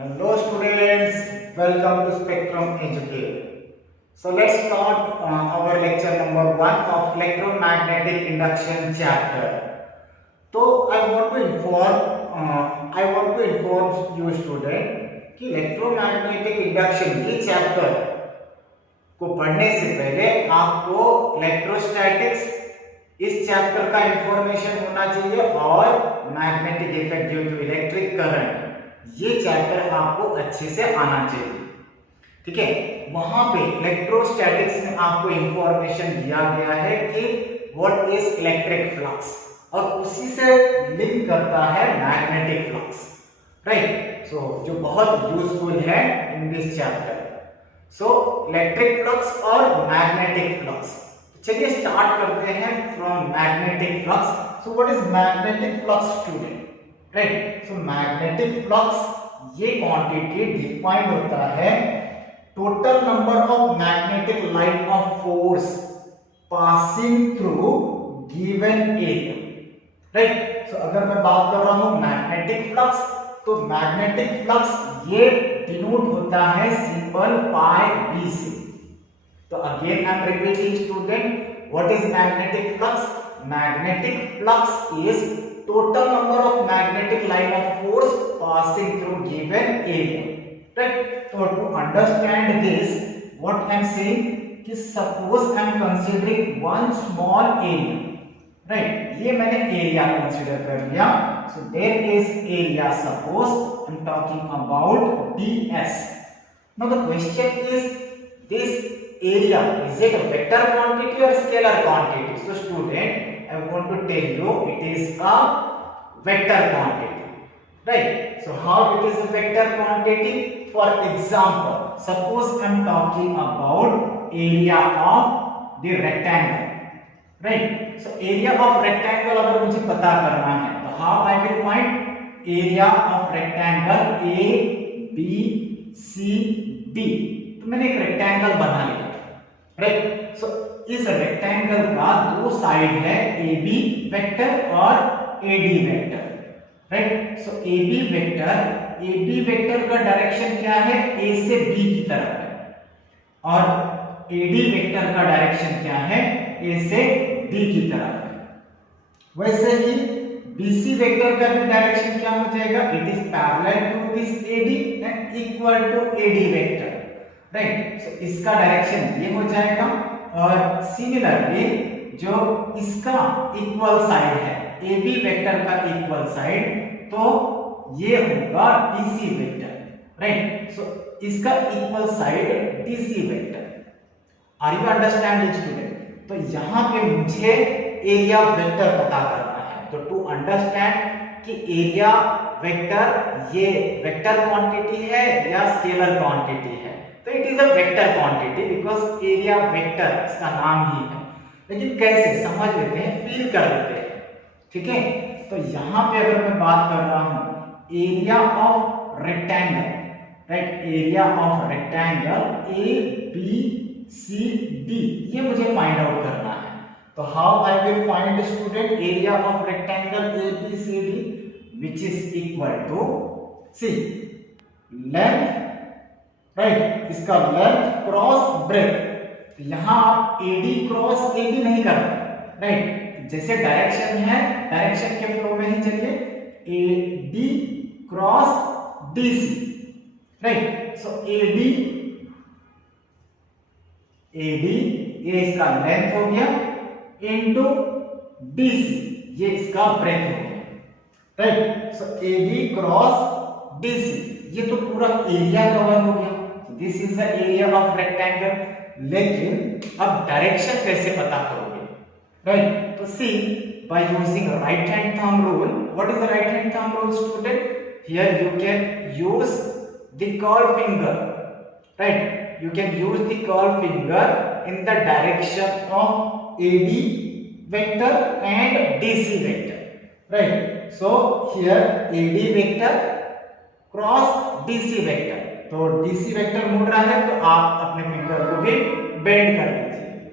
Hello students, welcome to Spectrum Educate. So let's start our lecture number 1 of electromagnetic induction chapter. So I want to inform you student कि electromagnetic induction ये chapter को पढ़ने से पहले आपको electrostatics इस chapter का information होना चाहिए और magnetic effect due to electric current ये चैप्टर आपको अच्छे से आना चाहिए। ठीक है, वहां पे इलेक्ट्रोस्टैटिक्स में आपको इंफॉर्मेशन दिया गया है कि व्हाट इज इलेक्ट्रिक फ्लक्स और उसी से लिंक करता है मैग्नेटिक फ्लक्स, राइट। सो जो बहुत यूजफुल है in this chapter. So electric flux और मैग्नेटिक फ्लक्स, चलिए स्टार्ट करते हैं from magnetic flux. So what is magnetic flux student, right. So magnetic flux ये क्वांटिटी डिफाइन होता है total number of magnetic line of force passing through given area, right. So अगर मैं बात कर रहा हूं मैग्नेटिक फ्लक्स, तो मैग्नेटिक फ्लक्स ये डिनोट होता है सिंबल पाई बी से। तो again I am repeating student, what is magnetic flux? Magnetic flux is total number of magnetic line of force passing through given area, right? So to understand this, what I am saying कि suppose I am considering one small area, right? ये मैंने area consider कर लिया। So there is area, suppose I am talking about ds. Now the question is, this area is it a vector quantity or scalar quantity? So student, I want to tell you it is a vector quantity, right? So how it is a vector quantity? For example, suppose I am talking about area of the rectangle, right? So area of rectangle अगर मुझे पता करना है तो how I will find area of rectangle A B C D। तो मैंने एक rectangle बना लिया, राइट। सो इस रेक्टेंगल का दो साइड है ए बी वेक्टर और A D vector, right. So A B vector का डायरेक्शन क्या है? ए से बी की तरफ है और ए डी वेक्टर का डायरेक्शन क्या है? ए से डी की तरफ है। वैसे ही बीसी वेक्टर का भी डायरेक्शन क्या हो जाएगा? It is parallel to this AD and equal to AD vector, right. So इसका डायरेक्शन ये हो जाएगा और सिमिलरली जो इसका इक्वल साइड है ए बी वेक्टर का इक्वल साइड, तो ये होगा डीसी वेक्टर, राइट। सो इसका equal side DC vector. Are you understanding student? तो यहां पे मुझे एरिया वेक्टर पता करना है। तो टू अंडरस्टैंड कि एरिया वेक्टर ये वेक्टर क्वांटिटी है या स्केलर क्वांटिटी है, तो it is a vector quantity because area vector इसका नाम ही है। लेकिन कैसे समझ लेते हैं, फील कर लेते हैं, ठीक है। तो यहां पे अगर मैं बात कर रहा हूं area of rectangle, right, area of rectangle A B C D, ये मुझे फाइंड आउट करना है। तो how I will find student area of rectangle A B C D, which is equal to C length, right, इसका length cross breadth. यहां आप AD cross AD नहीं करते, राइट। जैसे डायरेक्शन है, डायरेक्शन के फ्लो में ही चलिए, AD cross DC, right. So AD ये इसका लेंथ हो गया इनटू डीसी, ये इसका ब्रेथ हो गया, right. So AD cross DC, ये तो पूरा एरिया कवर हो गया। This is the area of rectangle. लेकिन अब डायरेक्शन कैसे पता करोगे, राइट? तो see by using right hand thumb rule. What is the right hand thumb rule student? Here you can use the curve finger, right, you can use the curve finger in the direction of AD vector and DC vector, right. So here AD vector cross DC vector, तो DC vector मुड़ रहा है तो आप अपने finger को भी bend कर लीजिए,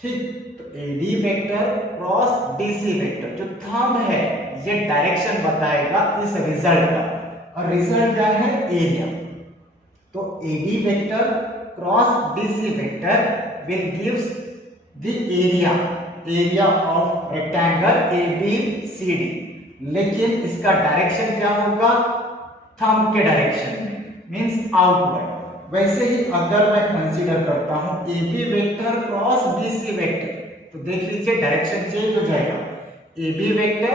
ठीक। तो AD vector cross DC vector, जो थंब है ये डायरेक्शन बताएगा इस रिजल्ट का। और रिजल्ट क्या है एरिया। तो AD vector cross BC vector will gives the area of rectangle ABCD। लेकिन इसका डायरेक्शन क्या होगा, थंब के डायरेक्शन में, मींस आउटवर्ड। वैसे ही अगर मैं कंसीडर करता हूं AB vector cross BC vector, तो देख लीजिए डायरेक्शन चेंज हो जाएगा। AB वेक्टर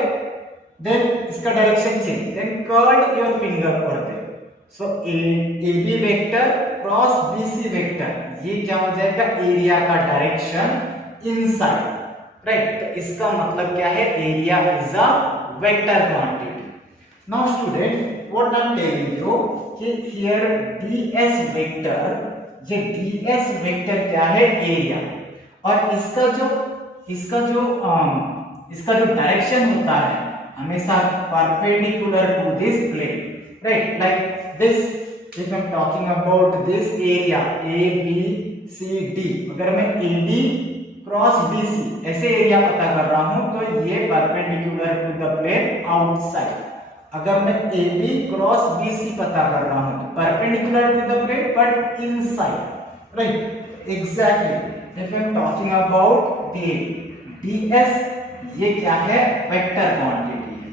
देन इसका direction change, then curl your finger over there. So AB vector cross BC vector, ये क्या हो जाएगा, एरिया का डायरेक्शन इनसाइड, राइट। तो इसका मतलब क्या है, area is a vector quantity. Now student what I am telling you कि हियर DS वेक्टर, ये DS वेक्टर क्या है, एरिया। और इसका जो डायरेक्शन होता है हमेशा perpendicular to this plane, right, like this. If I am talking about this area ABCD, अगर मैं AD क्रॉस BC ऐसे एरिया पता कर रहा हूं तो ये perpendicular to the plane outside. अगर मैं AB क्रॉस BC पता कर रहा हूं तो perpendicular to the plane but inside, right, exactly. If I am talking about DS, ये क्या है, वेक्टर क्वांटिटी,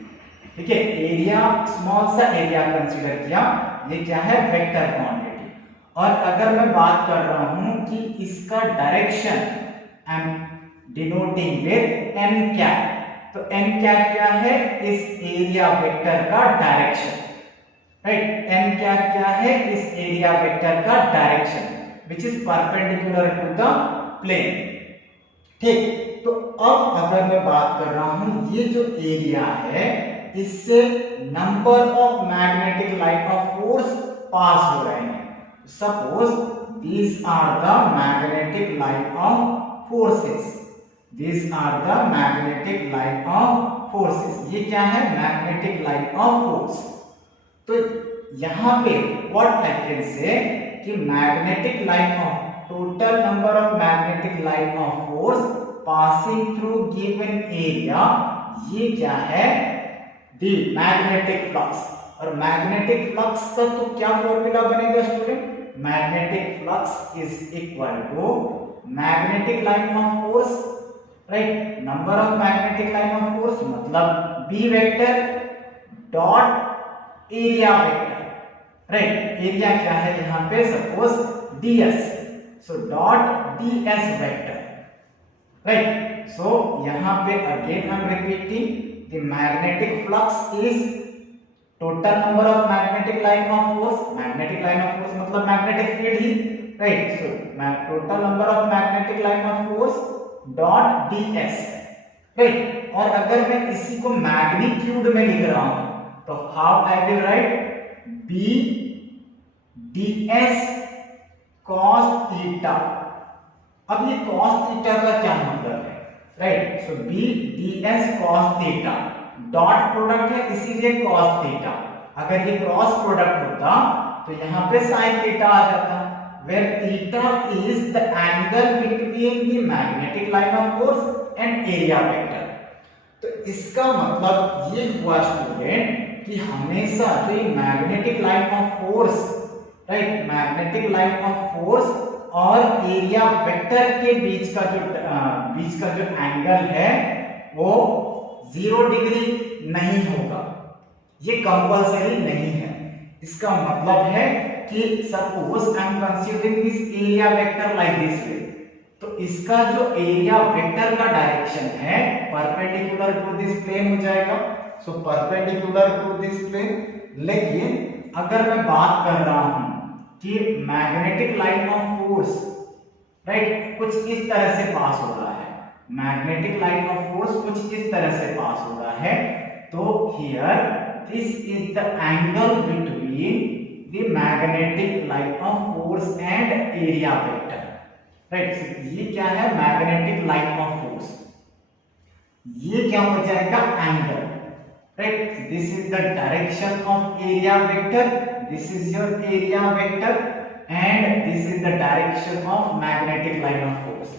ठीक है। एरिया, स्मॉल सा एरिया कंसीडर किया, ये क्या है, वेक्टर क्वांटिटी। और अगर मैं बात कर रहा हूं कि इसका direction I am denoting with n cap, तो n कैप क्या है, इस एरिया वेक्टर का डायरेक्शन, राइट। n कैप क्या है, इस एरिया वेक्टर का direction which is perpendicular to the plane, ठीक। तो अब अगर मैं बात कर रहा हूं, ये जो एरिया है इससे number of magnetic line of force pass हो रहे हैं। Suppose these are the magnetic line of forces, these are the magnetic line of forces, ये क्या है, मैग्नेटिक लाइन ऑफ फोर्स। तो यहां पे व्हाट आई कैन से कि magnetic line of, total number of magnetic line of force passing through given area, ये क्या है, द मैग्नेटिक फ्लक्स। और मैग्नेटिक फ्लक्स का तो क्या फॉर्मूला बनेगा student, magnetic flux is equal to magnetic line of force, right, number of magnetic line of force मतलब B vector dot area vector, right. Area क्या है यहां पे, suppose DS, so dot DS vector, right. So यहां पे again I am repeating, the magnetic flux is total number of magnetic line of force, magnetic line of force मतलब magnetic field ही, right. So total number of magnetic line of force dot DS, right. और अगर मैं इसी को magnitude में लिख रहा हूं तो how I will write, B DS cos theta. अब ये cos थीटा का क्या मतलब है, राइट। सो B DS cos theta dot product है इसीलिए cos थीटा। अगर ये क्रॉस प्रोडक्ट होता तो यहां पे sin थीटा आ जाता, where theta is the angle between the magnetic line of force and area vector। तो इसका मतलब ये हुआ स्टूडेंट कि हमेशा जो magnetic line of force, right, magnetic line of force और एरिया वेक्टर के बीच का जो एंगल है वो 0 डिग्री नहीं होगा, ये कंपल्सरी नहीं है। इसका मतलब है कि suppose I am considering this area vector like this way, तो इसका जो एरिया वेक्टर का डायरेक्शन है परपेंडिकुलर टू दिस प्लेन हो जाएगा, so perpendicular to this plane. लेकिन अगर मैं बात कर रहा हूं कि magnetic line of force, right, कुछ इस तरह से पास हो रहा है, मैग्नेटिक लाइन ऑफ फोर्स कुछ इस तरह से पास हो रहा है, तो here this is the angle between the magnetic line of force and area vector, right. ये क्या है, मैग्नेटिक लाइन ऑफ फोर्स, ये क्या हो जाएगा, angle, right. This is the direction of area vector, this is your area vector and this is the direction of magnetic line of force.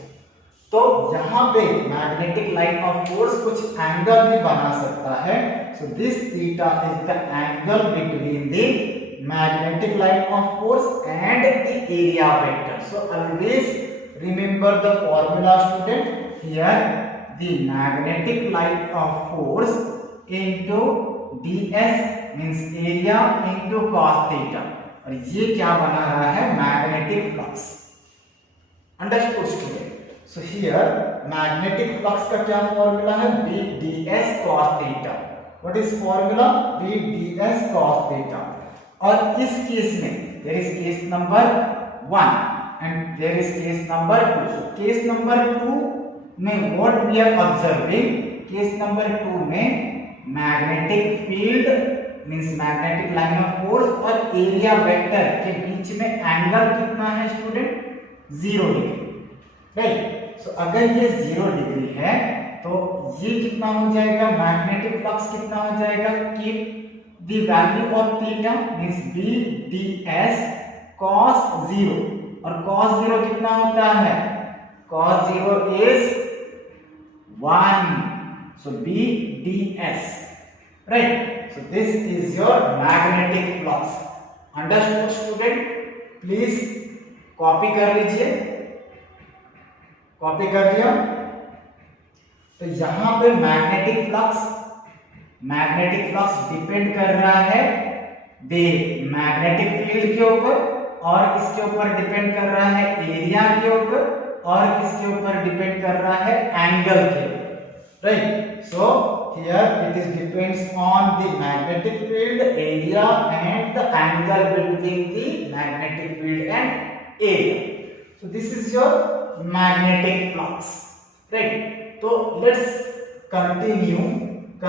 तो यहां पे मैग्नेटिक लाइन ऑफ फोर्स कुछ angle भी बना सकता है So this theta is the angle between the magnetic line of force and the area vector. So always remember the formula, student. Here the magnetic line of force into ds means area into cos theta, और ये क्या बना रहा है, magnetic flux. Understood student? So here magnetic flux का क्या formula है, b ds cos theta. What is formula, b ds cos theta. और इस केस में there is case number 1 and there is case number 2. So case number 2 में what we are observing, case number 2 में magnetic field means magnetic line of force और area vector के बीच में angle कितना है स्टूडेंट, 0 डिग्री. राइट. सो अगर ये 0 डिग्री है तो ये कितना हो जाएगा, मैग्नेटिक फ्लक्स कितना हो जाएगा, keep the value of theta means b ds cos 0. और cos 0 कितना होता है, cos 0 is 1. So b ds. Right. So this is your magnetic flux. Understood student? Please copy कर लीजिए. कॉपी कर लिया. तो यहां पे मैग्नेटिक फ्लक्स डिपेंड कर रहा है दे मैग्नेटिक फील्ड के ऊपर, और इसके ऊपर डिपेंड कर रहा है एरिया के ऊपर, और इसके ऊपर डिपेंड कर रहा है एंगल के ऊपर. Right. So here it is depends on the magnetic field, area and the angle between the magnetic field and area. So this is your magnetic flux. Right. So let's continuing the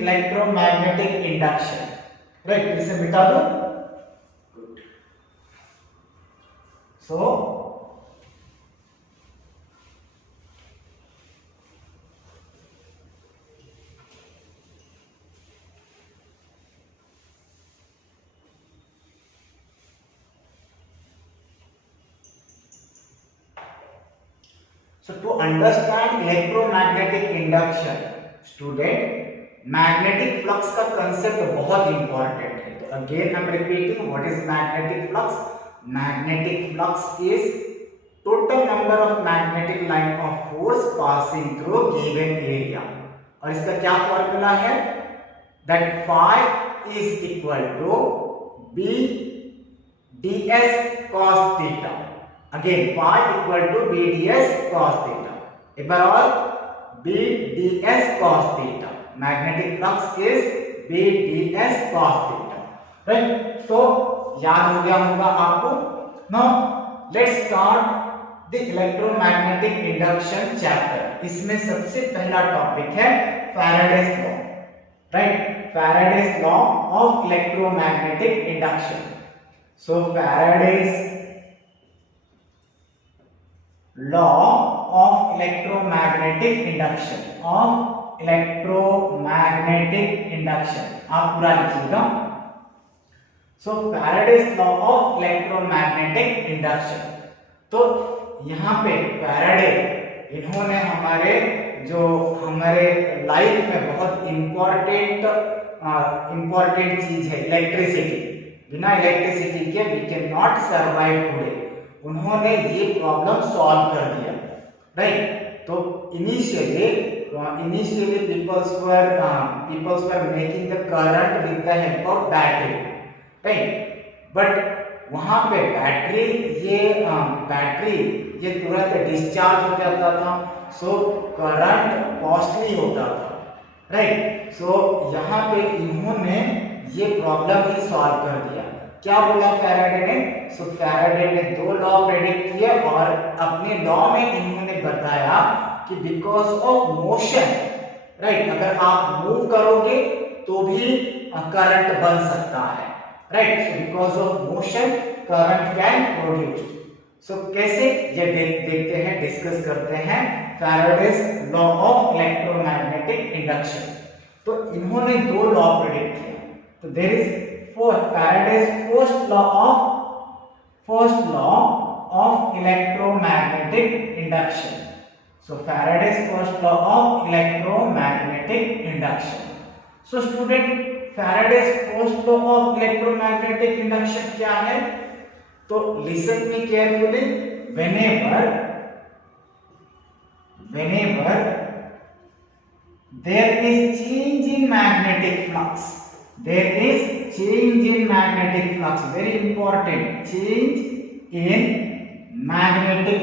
electromagnetic induction. Right. इसे मिटा दो. Good. So So to understand electromagnetic induction, student, magnetic flux का concept बहुत important है. तो again I'm repeating, what is magnetic flux? Magnetic flux is total number of magnetic line of force passing through given area. और इसका क्या formula है? That phi is equal to b ds cos theta. Again phi equal to b ds cos theta. एक बार और b ds cos theta. Magnetic flux is b ds cos theta. Right? So याद हो गया होगा आपको. Now let's start the electromagnetic induction chapter. इसमें सबसे पहला टॉपिक है Faraday's law. Right? Faraday's law of electromagnetic induction. So Faraday's law of electromagnetic induction, आप पूरा लिखिएगा. So Faraday's law of electromagnetic induction. तो यहाँ पे Faraday इन्होंने हमारे लाइफ में बहुत इम्पोर्टेंट चीज है इलेक्ट्रिसिटी. बिना इलेक्ट्रिसिटी के we can not survive today. उन्होंने ये प्रॉब्लम सॉल्व कर दिया. राइट. तो initially peoples were making the current with the help of battery. Right. But वहां पे बैटरी ये तुरंत डिस्चार्ज हो जाता था. सो करंट कॉस्टली होता था. राइट. सो यहाँ पे इन्होंने ये प्रॉब्लम ही सॉल्व कर दिया. क्या बोला फैराडे ने? सो फैराडे ने 2 लॉ प्रेडिक्ट किए और अपने लॉ में इन्होंने बताया कि बिकॉज ऑफ मोशन, राइट, अगर आप मूव करोगे तो भी करंट बन सकता है. Right. So because of motion current can produce. So कैसे, ये देखते हैं, डिस्कस करते हैं Faraday's law of electromagnetic induction. तो इन्होंने 2 लॉ प्रेडिक्ट किया. तो there is Faraday's first law of electromagnetic induction. So Faraday's first law of electromagnetic induction. So student, Faraday's first law of electromagnetic induction क्या है? तो listen me carefully, whenever there is change in magnetic flux, there is change in magnetic flux, very important, change in magnetic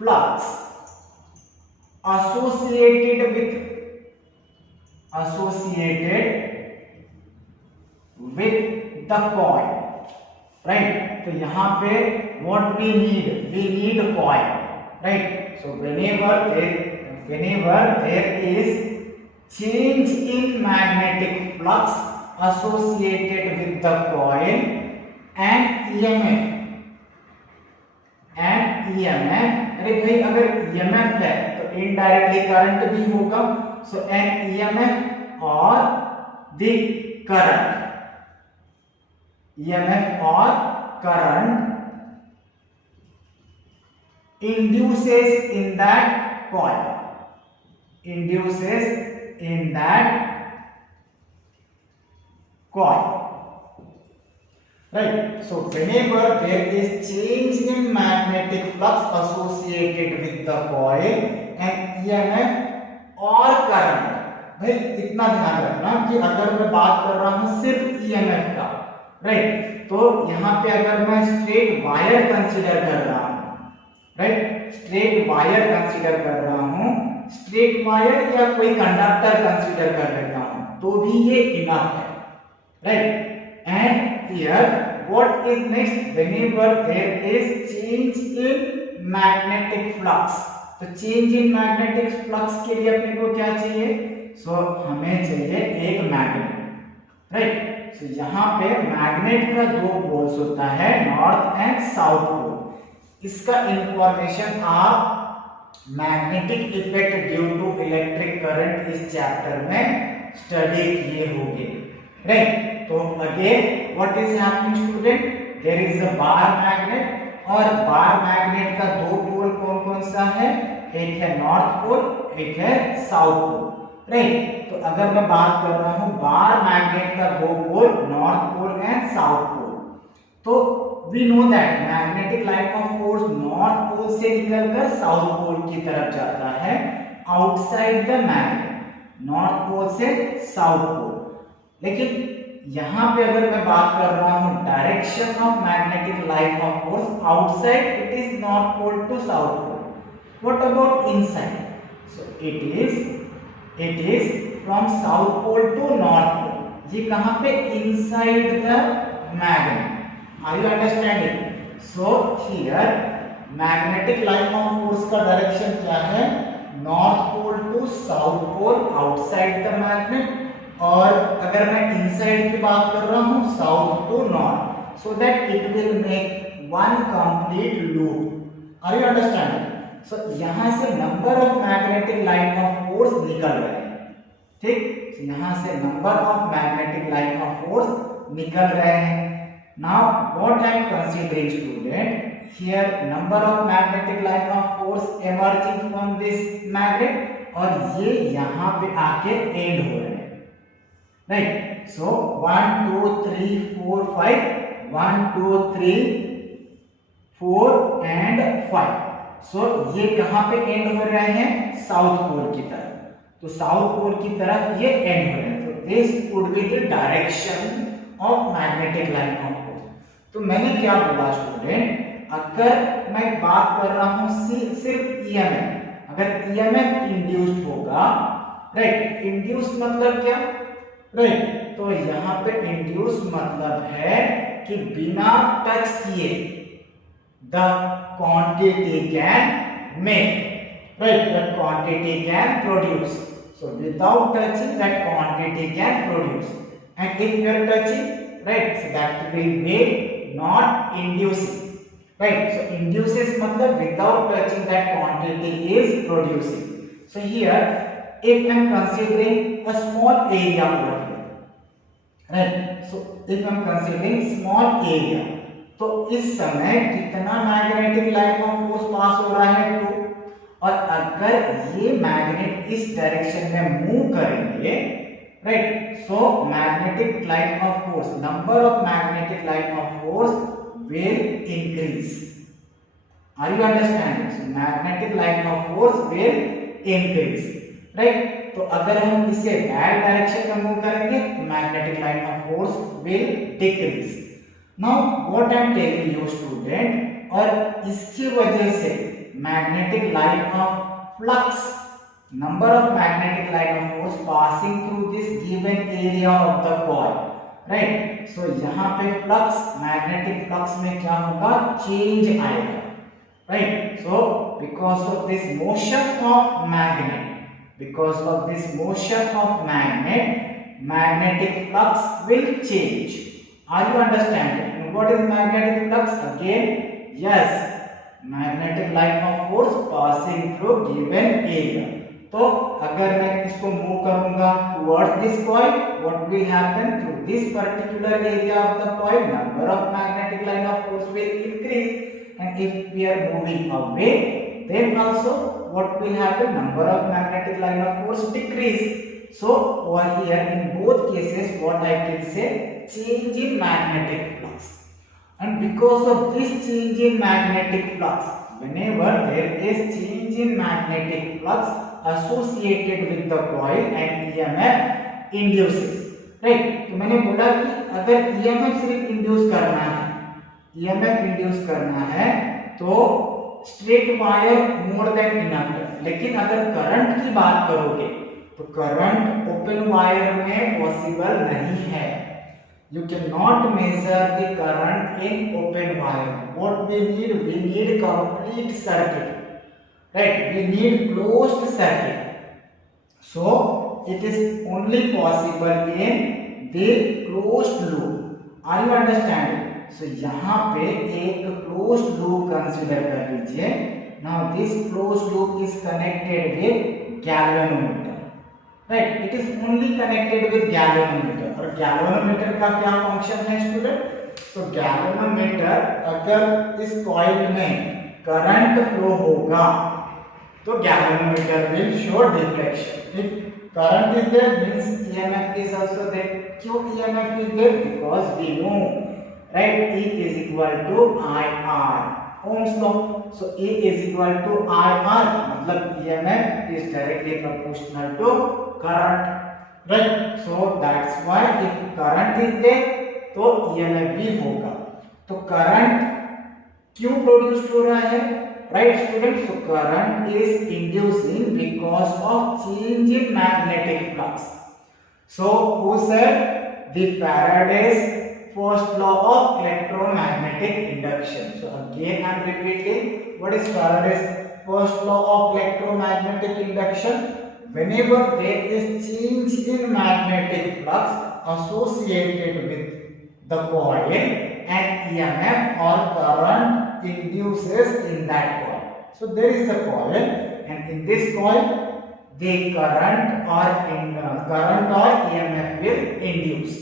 flux, associated with the coil, right? तो यहाँ पे what we need coil, right? So whenever there is change in magnetic flux associated with the coil and EMF, अरे भाई अगर EMF है तो indirectly current भी होगा, सो एन EMF और the current, EMF or current induces in that coil, right? So whenever there is change in magnetic flux associated with the coil and EMF or current, भाई इतना ध्यान रखना कि अगर मैं बात कर रहा हूं सिर्फ EMF का, राइट, तो यहाँ पे अगर मैं स्ट्रेट वायर कंसीडर कर रहा हूँ, राइट, स्ट्रेट वायर या कोई कंडक्टर कंसीडर कर लेता हूँ तो भी ये इनफ है, right? And here what is next? Whenever there is change in magnetic flux, तो चेंज इन मैग्नेटिक फ्लक्स के लिए अपने को क्या चाहिए? सो हमें चाहिए एक मैग्नेट, राइट? तो यहाँ पे मैग्नेट का दो पोल्स होता है, नॉर्थ एंड साउथ पोल। इसका इंफॉर्मेशन आप magnetic effect due to electric current इस चैप्टर में स्टडी किए होंगे, राइट? तो again what is happening student? There is a bar magnet, और बार मैग्नेट का दो पोल कौन कौन सा है? एक है नॉर्थ पोल, एक है साउथ पोल, राइट? तो अगर मैं बात कर रहा हूं बार मैग्नेट का दो pole, north pole and south pole, तो we know that magnetic line of force north pole से निकलकर साउथ पोल की तरफ जाता है outside the magnet, north pole से साउथ पोल। लेकिन यहाँ पे अगर मैं बात कर रहा हूँ direction of magnetic line of force outside, it is north pole to south pole. What about inside? So it is from south pole to north pole. ये कहां पे? Inside the magnet. Are you understanding? So here magnetic line of force का direction क्या है? North pole to south pole outside the magnet, और अगर मैं inside की बात कर रहा हूं south to north, so that it will make one complete loop. Are you understanding? So यहां से number of magnetic line of force निकल रहे हैं, ठीक? यहां से number of magnetic line of force निकल रहे हैं। Now what I am considering student, here number of magnetic line of force emerging from this magnet, और ये यहां पे आके एंड हो रहे हैं, राइट? So 1 2 3 4 5, 1 2 3 4 and 5। सो ये कहां पे एंड हो रहे हैं? साउथ पोल की तरफ। तो साउथ पोल की तरफ ये एंड हो रहे हैं, तो this would be the direction of magnetic line of force. तो मैंने क्या बोला स्टूडेंट, अगर मैं बात कर रहा हूं सिर्फ EMF, अगर EMF इंड्यूस्ड होगा, राइट? इंड्यूस मतलब क्या, राइट? तो यहां पे इंड्यूस मतलब है कि बिना टच किए the quantity can make, right? That quantity can produce. So without touching, that quantity can produce. And if you are touching, right, so that will be not inducing, right? So induces मतलब without touching that quantity is producing. So here, if I am considering a small area over here, right? So if I am considering small area, तो इस समय कितना magnetic line of force pass हो रहा है? 2। और अगर ये मैग्नेट इस डायरेक्शन में मूव करेंगे, right, so magnetic line of force, number of magnetic line of force will increase. Are you understanding? So magnetic line of force will increase, right? तो अगर हम इसे बैक डायरेक्शन में मूव करेंगे तो magnetic line of force will decrease. Now what I am telling you student, और इसकी वजह से magnetic line of flux, number of magnetic line of force passing through this given area of the coil, right. So यहाँ पे flux, magnetic flux में क्या होगा, change आएगा, right. So because of this motion of magnet, because of this motion of magnet, magnetic flux will change. Are you understanding? And what is magnetic flux? Again, yes, magnetic line of force passing through given area. तो अगर मैं इसको move करूंगा towards this coil, what will happen? Through this particular area of the coil, number of magnetic line of force will increase. And if we are moving away, then also what will happen, number of magnetic line of force decrease. So over here in both cases what I can say, change in magnetic flux. And because of this change in magnetic flux, whenever there is change in magnetic flux associated with the coil, and EMF induces, right. तो मैंने बोला कि अगर EMF सिर्फ induce करना है, EMF induce करना है तो straight wire more than enough है. लेकिन अगर करंट की बात करोगे तो करंट ओपन वायर में पॉसिबल नहीं है. You can not measure the current in open wire. What we need complete circuit, right, we need closed circuit. So it is only possible in the closed loop. Are you understanding? So यहाँ पे एक closed loop consider कर लीजिए. Now this closed loop is connected with galvanometer, right. It is only connected with galvanometer. और galvanometer का क्या function है student? तो गैल्वेनोमीटर, अगर इस कॉइल में करंट फ्लो होगा तो galvanometer will show deflection. If current is there means EMF is also there. क्यों EMF is there? Because we know, right, E is equal to IR, Ohm's law. So E is equal to IR, मतलब EMF is directly proportional to current, right. So that's why if current is there तो EMF भी होगा. तो current क्यों produce हो रहा है, right student? So current is inducing because of change in magnetic flux. So who said? The Faraday's first law of electromagnetic induction. So again I am repeating, what is Faraday's first law of electromagnetic induction? Whenever there is change in magnetic flux associated with the coil, and EMF or current induces in that coil. So there is a coil, and in this coil the current or EMF will induce.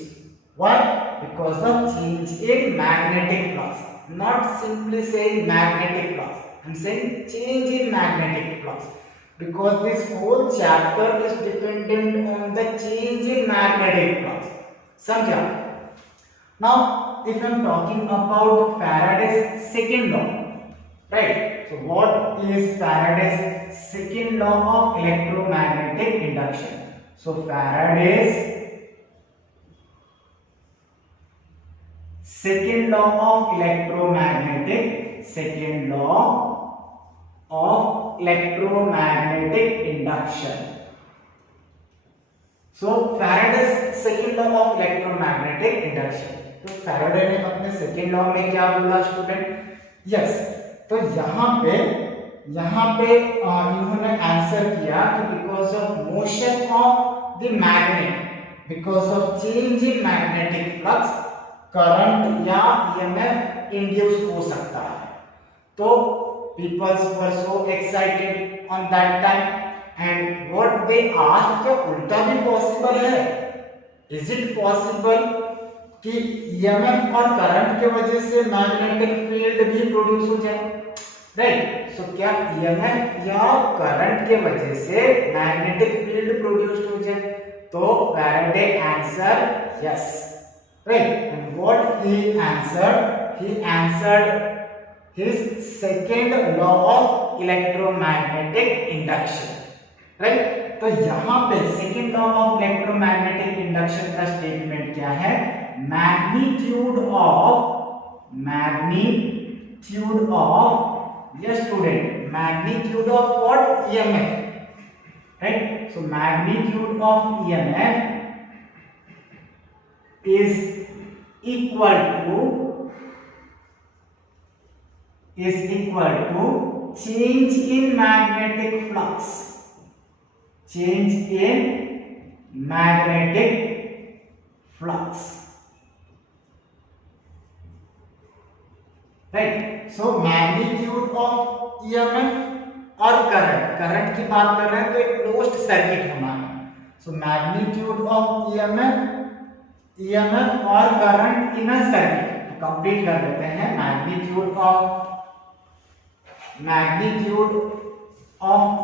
Why? Because of change in magnetic flux. Not simply saying magnetic flux, I am saying change in magnetic flux, because this whole chapter is dependent on the change in magnetic flux. समझा? Now if I am talking about Faraday's second law, right? So what is Faraday's second law of electromagnetic induction? So Faraday's second law of electromagnetic induction. So Faraday's second law of electromagnetic induction. तो Faraday ने अपने second law में क्या बोला student? Yes, तो यहाँ पे इन्होंने आंसर किया कि because of motion of the magnet, because of change in magnetic flux, current या EMF इंड्यूस हो सकता है. तो peoples were so excited on that time and what they asked, क्या उल्टा भी पॉसिबल है? इज इट पॉसिबल कि EMF और करंट के वजह से मैग्नेटिक फील्ड भी प्रोड्यूस हो जाए? राइट। सो क्या ईएमएफ या करंट के वजह से मैग्नेटिक फील्ड प्रोड्यूस्ड हो जाए? तो Faraday answer yes, right. And what he answered his second law of electromagnetic induction, right. तो यहाँ पे second law of electromagnetic induction का स्टेटमेंट क्या है? Magnitude of yes student, magnitude of what? EMF, right? So magnitude of EMF is equal to change in magnetic flux, right? So magnitude of EMF और current की बात कर रहे हैं तो एक क्लोज्ड सर्किट होना है। सो मैग्नीट्यूड ऑफ EMF और current in a circuit complete कर लेते हैं। Magnitude of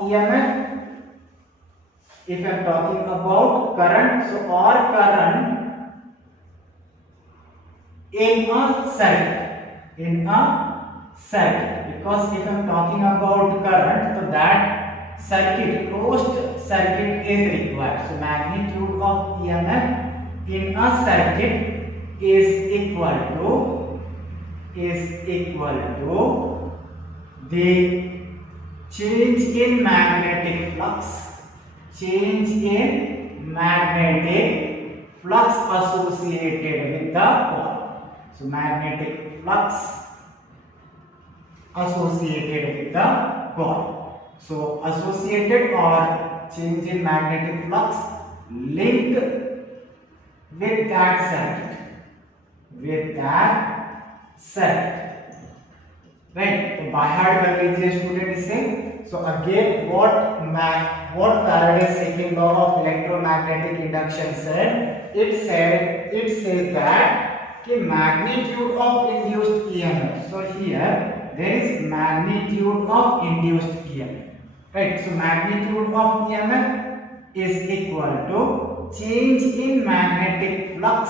EMF, if I am talking about current, so or current in a circuit, because if I am talking about current, so that closed circuit is required. So magnitude of EMF in a circuit is equal to the change in magnetic flux associated with the coil. So magnetic flux associated with the coil. So associated or change in magnetic flux linked with that circuit, right? तो by heart कर लीजिए student इसे। So again, what Faraday's second law of electromagnetic induction said? It says that the magnitude of induced EMF. So here there is magnitude of induced EMF, right? So magnitude of EMF is equal to change in magnetic flux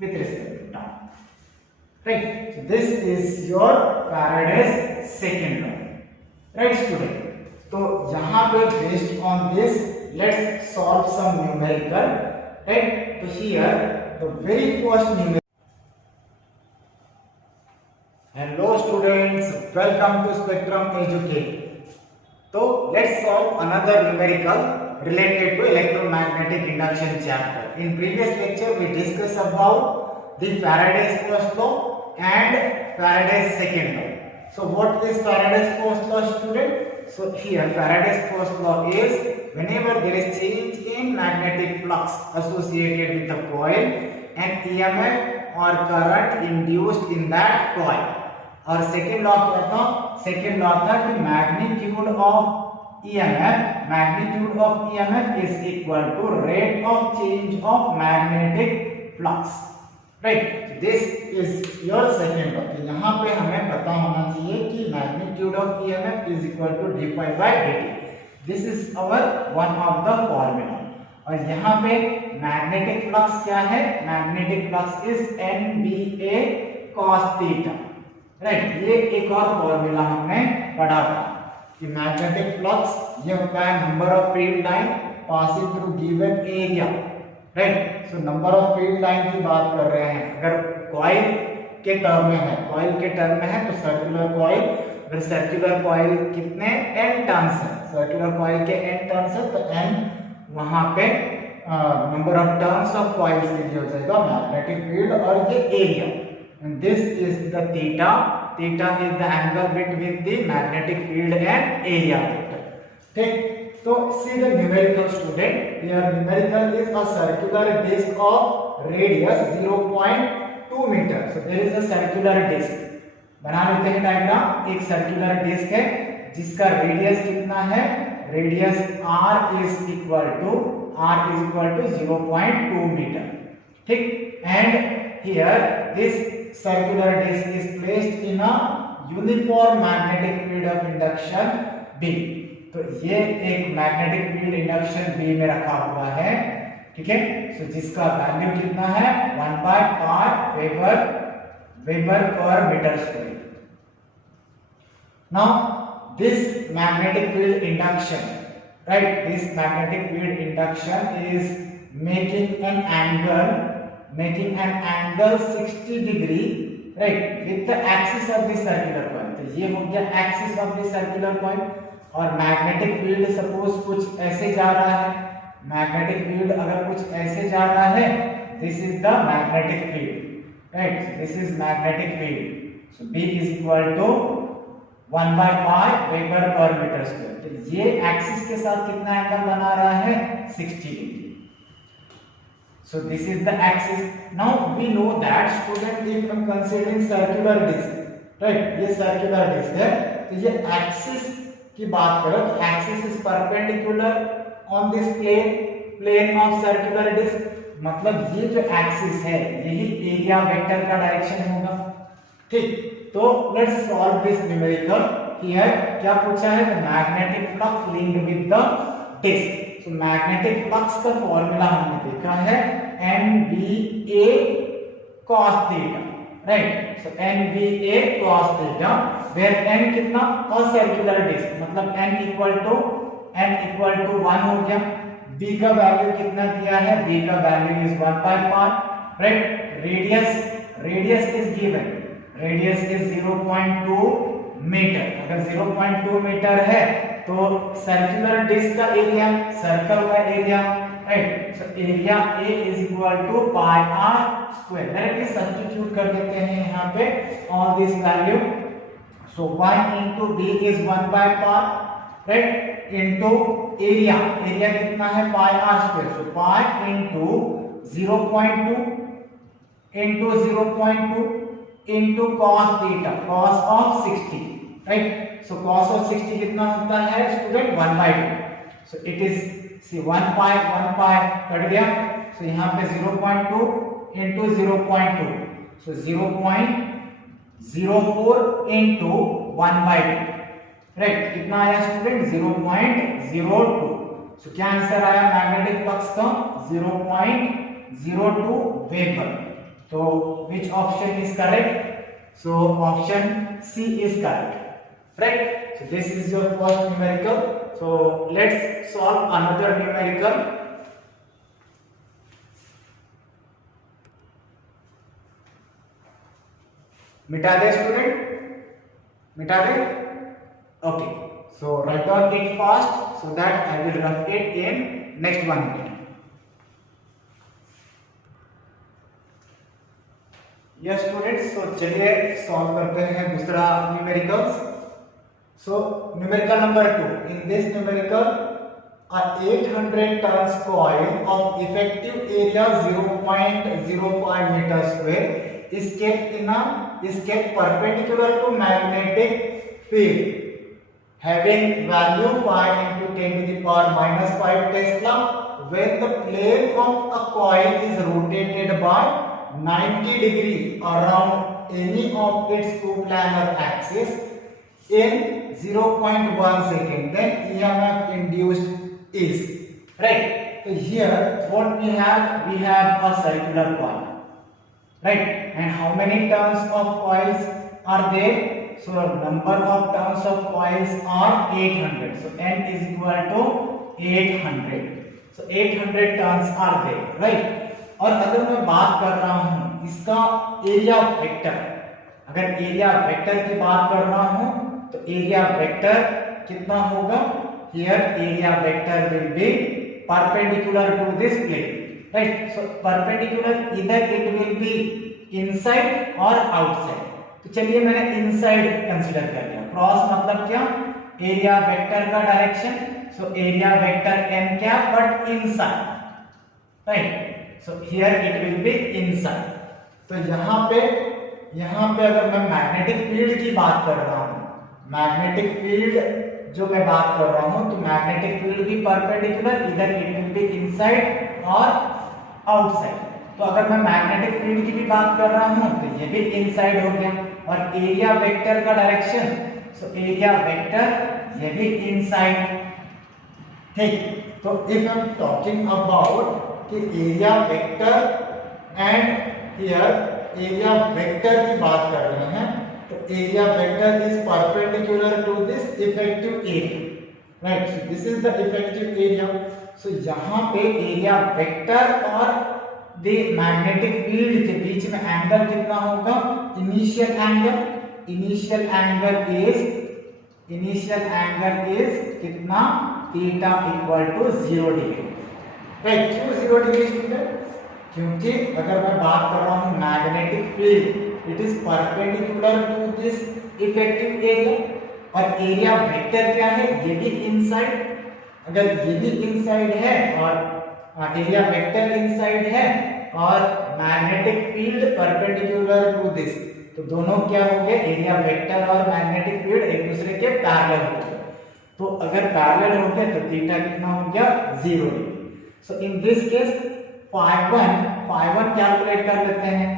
with respect to time, right? So this is your Faraday's second law, right student? तो यहाँ पे based on this let's solve some numerical, right? So here the very first numerical. Hello students, welcome to Spectrum Educate. So let's solve another numerical related to electromagnetic induction chapter. In previous lecture we discussed about the Faraday's first law and Faraday's second law. So what is Faraday's first law, student? So here Faraday's first law is whenever there is change in magnetic flux associated with the coil, an EMF or current induced in that coil. और second law क्या था? Second law था कि magnitude of EMF is equal to rate of change of magnetic flux, right? So this is your second law. तो यहाँ पे हमें पता होना चाहिए कि magnitude of EMF is equal to d phi by dt. This is our one of the formula. और यहाँ पे magnetic flux क्या है? Magnetic flux is NBA cos theta, right? ये एक और फॉर्मूला हमने पढ़ा था कि मैग्नेटिक फ्लक्स ये होता है number of field line passing through given area, right? So number of field line की बात कर रहे हैं। अगर कॉइल के टर्म में है तो सर्कुलर कॉइल, अगर सर्कुलर कॉइल कितने n टर्न्स है, सर्कुलर कॉइल के n टर्न्स है तो n वहां पे number of turns of coils के लिए हो जाएगा मैग्नेटिक फील्ड और ये area, and this is the theta is the angle between the magnetic field and area vector, ठीक? तो see the numerical student, here numerical is a circular disc of radius 0.2 meter. So there is a circular disc, बना लेते हैं diagram. एक circular disc है जिसका radius कितना है? Radius r is equal to 0.2 meter, ठीक? And here this circular disc is placed in a uniform magnetic field of induction B. तो ये एक मैग्नेटिक फील्ड इंडक्शन बी में रखा हुआ है, ठीक है। सो जिसका वैल्यू कितना है 1/पाई weber per metre square. Now this magnetic field induction, right, this magnetic field induction is making an angle 60 degree, right, with the axis of the circular point। तो ये हो गया axis of the circular point। और magnetic field suppose कुछ ऐसे जा रहा है, मैग्नेटिक फील्ड अगर कुछ ऐसे जा रहा है, this is the magnetic field, right, this is magnetic field. So B is equal to 1/पाई वेबर पर मीटर स्क्वायर। तो ये एक्सिस के साथ कितना एंगल बना रहा है 60 degree. So this is the axis. Now we know that student, if हम कंसीडरिंग सर्कुलर डिस्क, राइट, ये सर्कुलर डिस्क है, तो ये एक्सिस की बात करो तो axis is perpendicular on this plane of circular disc. मतलब ये जो एक्सिस है यही एरिया वेक्टर का डायरेक्शन होगा, ठीक। तो let's solve this numerical. Here क्या पूछा है, the magnetic flux linked with the disc. So magnetic flux का फॉर्मूला हमने देखा है NBA cos theta, right. So NBA cos theta, where n कितना, अ सर्कुलर डिस्क, मतलब n इक्वल टू 1 हो गया। B का वैल्यू कितना दिया है, B का वैल्यू इज 1/पाई, right. Radius is given, radius is 0.2 metre. अगर 0.2 मीटर है तो सर्कुलर डिस्क का एरिया, सर्कल का area, right. So area A is equal to pi r square. Directly substitute कर देते हैं यहाँ पे all this value. So 1 into B is 1/पाई, राइट, इनटू एरिया, एरिया कितना है pi r square. So pi into 0.2 into 0.2 into cos theta, cos of 60, right। So cos of 60 कितना होता है student 1/2। So it is see 1 pi cut गया। So यहाँ पे 0.2 into 0.2, so 0.04 into 1/2, right। कितना आया स्टूडेंट 0.02। So क्या आंसर आया मैग्नेटिक फ्लक्स का 0.02 weber. So which option is correct? So option C is correct, right? So this is your first numerical. So let's solve another numerical. मिटा दे student, मिटा दे, okay। So write down it fast so that I will rough it in next 1 minute. Yes students, तो चलिए solve करते हैं दूसरा numericals. So numerical number 2, in this numerical a 800 tons coil of effective area 0.05 meter square is kept perpendicular to magnetic field having value 5 into 10 to the power minus 5 Tesla when the plane of a coil is rotated by 90 degree around any of its two planar axis in 0.1 second, then EMF induced is, right। So here what we have a circular coil, right, and how many turns of coils are there? So number of turns of coils are 800, so n is equal to 800, so 800 turns are there, right। और अगर मैं बात कर रहा हूं इसका area vector, अगर area vector की बात कर रहा हूं तो एरिया वेक्टर कितना होगा, here area vector will be perpendicular to this plane, right. So perpendicular इधर इट विल बी इनसाइड और आउटसाइड। तो चलिए मैंने इनसाइड कंसीडर कर लिया। क्रॉस मतलब क्या, एरिया वेक्टर का direction. So area vector n क्या, but inside, right. So here it will be inside. तो यहाँ पे अगर मैं मैग्नेटिक फील्ड की बात कर रहा हूँ, मैग्नेटिक फील्ड जो मैं बात कर रहा हूँ, तो मैग्नेटिक फील्ड भी परपेंडिकुलर, इधर इट विल बी इनसाइड और आउटसाइड। तो अगर मैं मैग्नेटिक फील्ड की भी बात कर रहा हूँ तो ये भी इनसाइड हो गया, और एरिया वेक्टर का डायरेक्शन, सो एरिया वेक्टर ये भी इनसाइड। ठीक, तो if I am talking about कि area vector and here area vector की बात कर रहे हैं, तो area vector is perpendicular to this effective area, right. So this is the effective area. So यहाँ पे एरिया वेक्टर और द मैग्नेटिक फील्ड के बीच में एंगल कितना होगा, इनिशियल एंगल इज कितना, theta equal to 0 degree, right. क्यों 0 डिग्री स्टूडेंट, क्योंकि अगर मैं बात कर रहा हूँ magnetic field it is perpendicular to this effective area, और एरिया वेक्टर क्या है, ये भी इनसाइड। अगर ये भी इनसाइड है और एरिया वेक्टर इनसाइड है और magnetic field perpendicular to this, तो दोनों क्या हो गए, एरिया वेक्टर और मैग्नेटिक फील्ड एक दूसरे के पैरेलल हो गए। तो अगर पैरेलल हो गए तो थीटा कितना हो गया, 0 degree. So in this case phi1 calculate कर लेते हैं।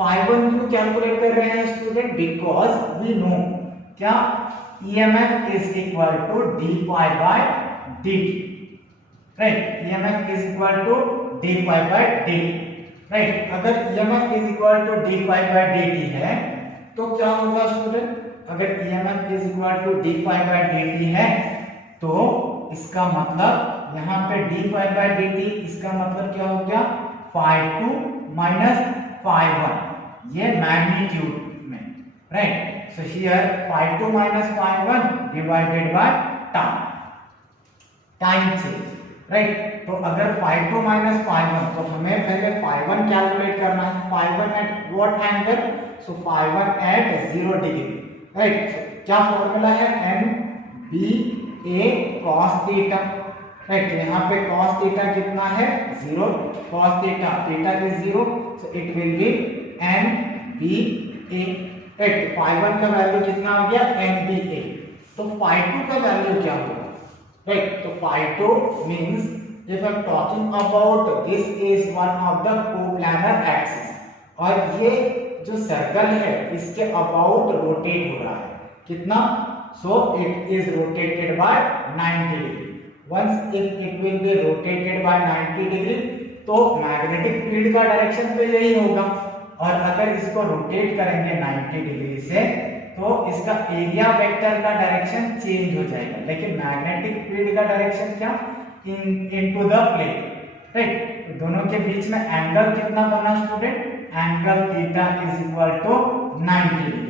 phi1 क्यों कैलकुलेट कर रहे हैं स्टूडेंट, बिकॉज वी नो क्या, EMF is equal to d phi by d, right. EMF is equal to d phi by d, right. अगर EMF is equal to d phi by d है तो क्या होगा student, अगर EMF is equal to d phi by d है तो इसका मतलब यहाँ पे डी फाई बाय डी, इसका मतलब क्या हो गया, phi2 माइनस phi1, ये मैग्नीट्यूड में, right. So here phi2 minus phi1 divided by time change, right. तो अगर phi2 माइनस phi1, तो हमें पहले phi1 कैलकुलेट करना है, phi1 at what angle, so phi1 at 0 degree, right. क्या फॉर्मूला है, MBA cos थीटा, राइट। यहाँ पे cos थीटा कितना है, 0, cos theta is 0, so it will be MBA, right. phi1 का वैल्यू कितना हो गया, MBA। तो phi2 का वैल्यू क्या होगा, राइट। तो phi2 means if I am talking about this is one of the coplanar axis, और ये जो सर्कल है इसके अबाउट रोटेट हो रहा है कितना, so it is rotated by 90 degree. Once if it will be rotated by 90 degree तो मैग्नेटिक फील्ड का डायरेक्शन तो यही होगा, और अगर इसको रोटेट करेंगे 90 डिग्री से तो इसका एरिया वेक्टर का डायरेक्शन चेंज हो जाएगा, लेकिन मैग्नेटिक फील्ड का डायरेक्शन क्या, इनटू द प्लेन, राइट। दोनों के बीच में एंगल कितना बना student, angle theta is equal to 90 degree,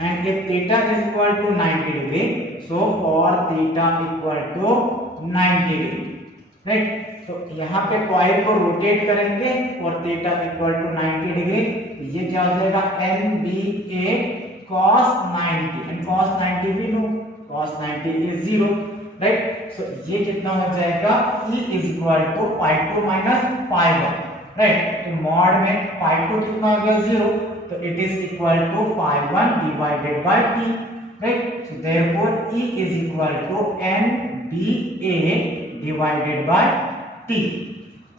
and if theta is equal to 90 degree, so for theta equal to 90 degree, right. तो यहाँ पे कॉइल को रोटेट करेंगे और थीटा इक्वल टू 90 डिग्री, ये क्या हो जाएगा, MBA cos 90, एंड cos 90 भी no, cos 90 is 0, right. So ये कितना हो जाएगा, E is equal to phi2 minus phi1, right. तो मॉड में phi2 कितना हो गया, 0, तो it is equal to phi1 divided by t, right. So therefore E is equal to MBA divided by t।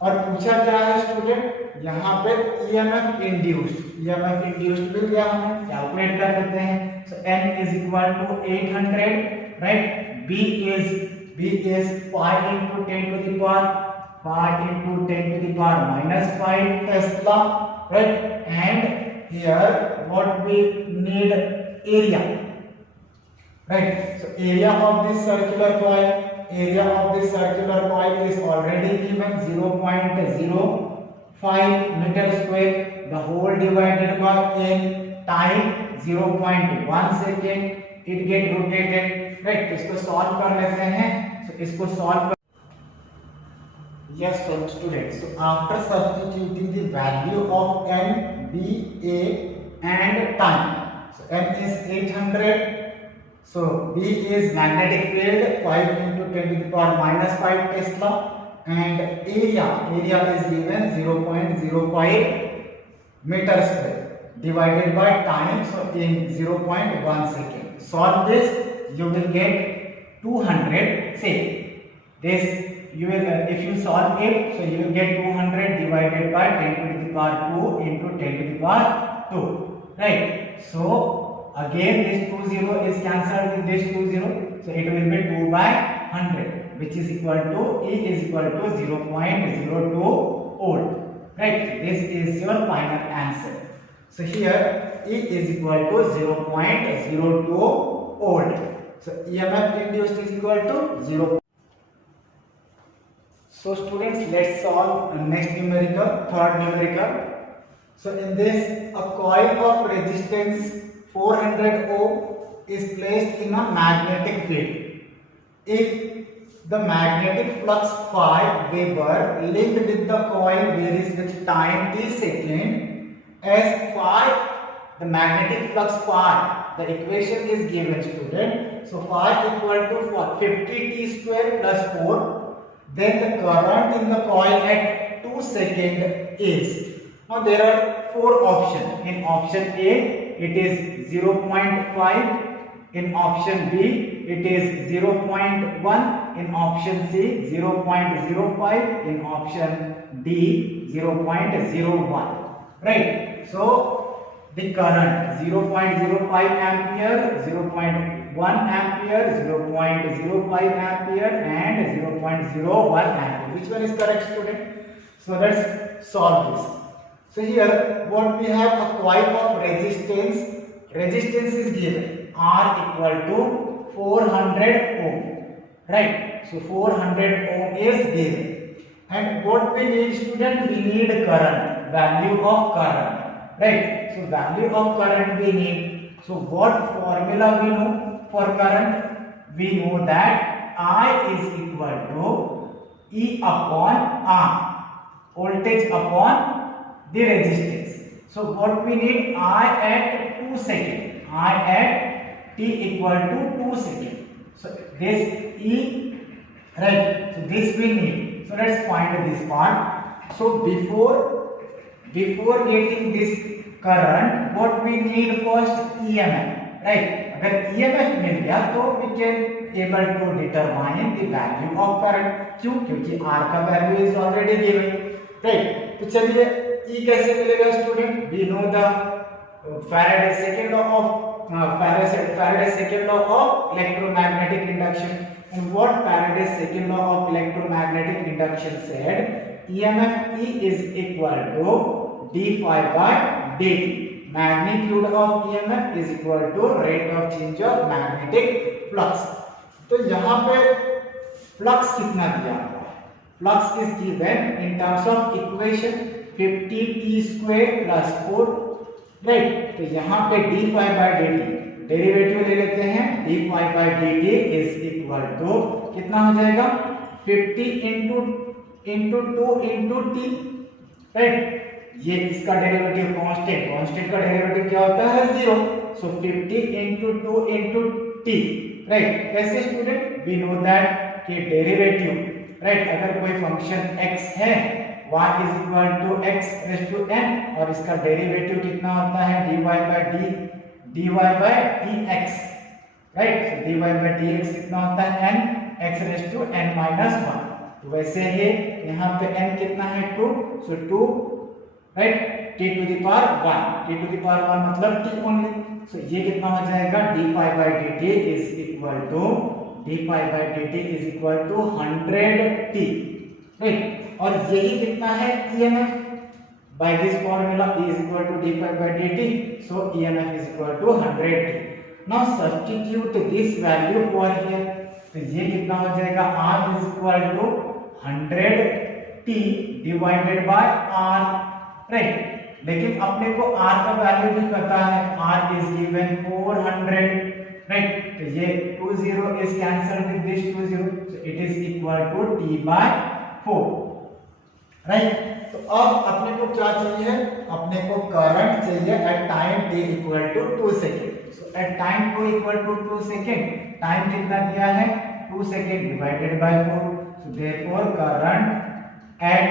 और पूछा क्या है स्टूडेंट, यहाँ पे EMF इंड्यूस्ड मिल गया, हमें कैलकुलेट कर लेते हैं। So n is equal to 800, right. B is 5 into 10 to the power minus 5 Tesla, right? And here what we need, area, right? So area of this circular coil is already given 0.05 meter square, the whole divided by n, time 0.1 second, it get rotated, right. इसको solve कर लेते हैं। सो इसको solve कर, yes students, so after substituting the value of n, b, a and time, so n is 800, so b is magnetic field 5 into 10 to the power minus 5 tesla, and area is given 0.05 meter square divided by time, so in 0.1 second. Solve this, you will get 200, say this, you will if you solve it, so you will get 200 divided by 10 to the power 2 into 10 to the power 2, right. So again this 20 is cancelled with this 20, so it will be 2 by 100, which is equal to E is equal to 0.02 volt. Right, this is your final answer. So here E is equal to 0.02 volt. So EMF induced is equal to 0. So students, let's solve next numerical, third numerical. So in this, a coil of resistance 400 ohm is placed in a magnetic field. If the magnetic flux phi Weber linked with the coil varies with time t second, as phi, the magnetic flux phi, the equation is given, student. So phi equal to 50 t square plus 4. Then the current in the coil at 2 seconds is. Now there are 4 options. In option A, it is 0.5. In option B, it is 0.1. In option C, 0.05. In option D, 0.01. Right. So the current 0.05 ampere, 0.1 ampere, 0.05 ampere and 0.01 ampere. Which one is correct, student? So let's solve this. So here what we have, a coil of resistance. Resistance is given R equal to 400 ohm. Right. So 400 ohm is given. And what we need, student? We need current, value of current. Right. So value of current we need. So what formula we know for current? We know that I is equal to E upon R, voltage upon the resistance. So what we need? I at 2 seconds. I at t equal to 2 seconds. So this E, right? So this we need. So let's find this part. So before getting this current, what we need first? EMF. Right? अगर EMF मिल गया तो we can able to determine the value of current. क्यों? क्योंकि R का value is already given. Right? तो चलिए E कैसे मिलेगा, student? We know the Faraday's second law of electromagnetic induction. And what Faraday's second law of electromagnetic induction said? EMF E is equal to d phi by dt. Magnitude of EMF is equal to rate of change of magnetic flux. तो यहाँ पे flux कितना दिया हुआ है? Flux is given in terms of equation 50 t square plus 4. Right. तो यहाँ पे d phi by dt derivative ले लेते हैं. d phi by dt is equal to कितना हो जाएगा? 50 into 2 into t. राइट. ये इसका डेरिवेटिव कांस्टेंट का डेरिवेटिव क्या होता है? 0. सो 50 into 2 into t. राइट. कैसे, स्टूडेंट? वी नो दैट कि डेरिवेटिव, राइट, अगर कोई फंक्शन x है, y is equal to x raised to n, और इसका डेरिवेटिव कितना होता है? dy by dx. Right. So dy by dx कितना होता है? n x raised to n minus 1. तो वैसे ही यहाँ पे n कितना है? 2. सो 2, right, t to the power 1. t to the power 1 मतलब t only. सो ये कितना हो जाएगा? d phi by dt is equal to 100t. Right. और यही कितना है? EMF. By this formula E is equal to d phi by dt. So EMF is equal to 100t. Now substitute this value over here. तो ये कितना हो जाएगा? R is equal to 100t divided by R. Right. लेकिन अपने को R का value भी पता है. R is given 400. राइट. तो ये 20 is cancelled with this 20. So it is equal to t by 4. Right. तो अब अपने को क्या चाहिए? अपने को करंट चाहिए at time t equal to 2 second. So at time t equal to 2 second, time कितना दिया है? 2 second divided by 4. So therefore current at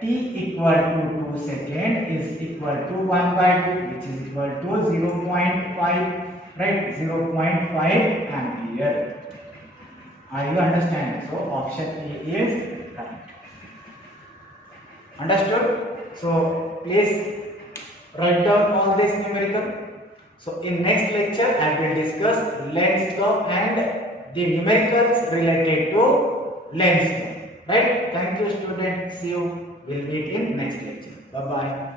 t equal to 2 second is equal to 1 by 2, which is equal to 0.5. Right? 0.5 ampere. Are you understand? So option A is right. Understood? So please write down all this numerical. So in next lecture I will discuss Lenz law and the numericals related to Lenz law. Right? Thank you students. See you. We'll meet in next lecture. Bye bye.